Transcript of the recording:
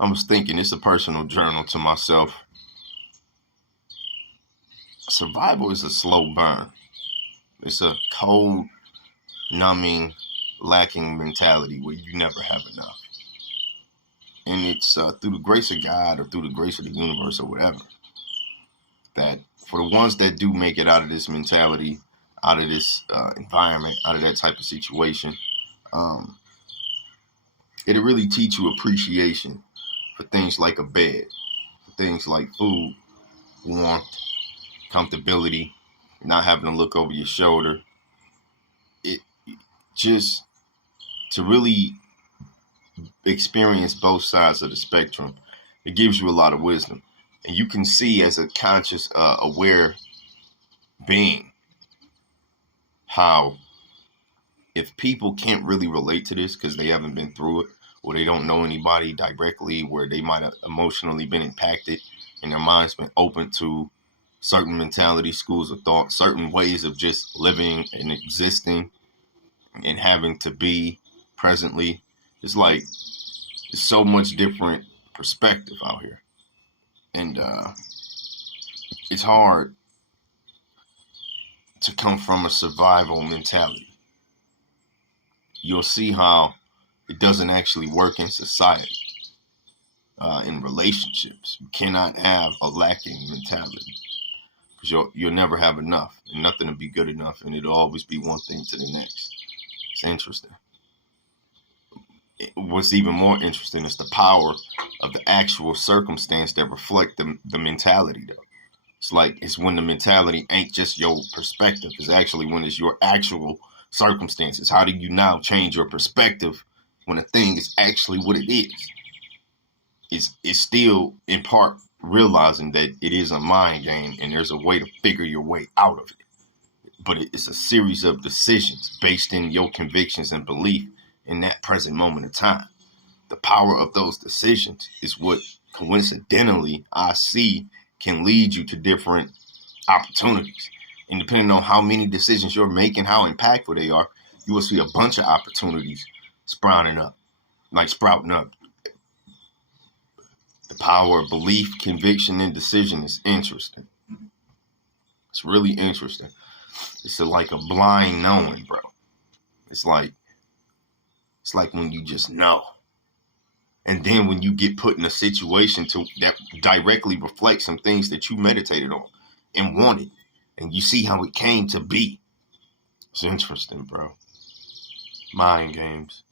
I was thinking, it's a personal journal to myself. Survival is a slow burn. It's a cold, numbing, lacking mentality where you never have enough. And it's through the grace of God or through the grace of the universe or whatever, that for the ones that do make it out of this mentality, out of this environment, out of that type of situation, it'll really teach you appreciation for things like a bed, for things like food, warmth, comfortability, not having to look over your shoulder. It just to really experience both sides of the spectrum, it gives you a lot of wisdom. And you can see as a conscious, aware being how if people can't really relate to this because they haven't been through it or they don't know anybody directly where they might have emotionally been impacted and their mind's been open to certain mentality, schools of thought, certain ways of just living and existing and having to be presently, it's like it's so much different perspective out here. And it's hard to come from a survival mentality. You'll see how it doesn't actually work in society, in relationships. You cannot have a lacking mentality because you'll never have enough, and nothing will be good enough, and it'll always be one thing to the next. It's interesting. What's even more interesting is the power of the actual circumstance that reflect the mentality, though. It's when the mentality ain't just your perspective. It's actually when it's your actual circumstances. How do you now change your perspective when a thing is actually what it is? It's still in part realizing that it is a mind game and there's a way to figure your way out of it. But it's a series of decisions based in your convictions and belief in that present moment of time. The power of those decisions is what coincidentally I see can lead you to different opportunities. And depending on how many decisions you're making, how impactful they are, you will see a bunch of opportunities sprouting up. The power of belief, conviction, and decision is interesting. It's really interesting. It's like a blind knowing, bro. It's like when you just know. And then when you get put in a situation that directly reflects some things that you meditated on and wanted, and you see how it came to be. It's interesting, bro. Mind games.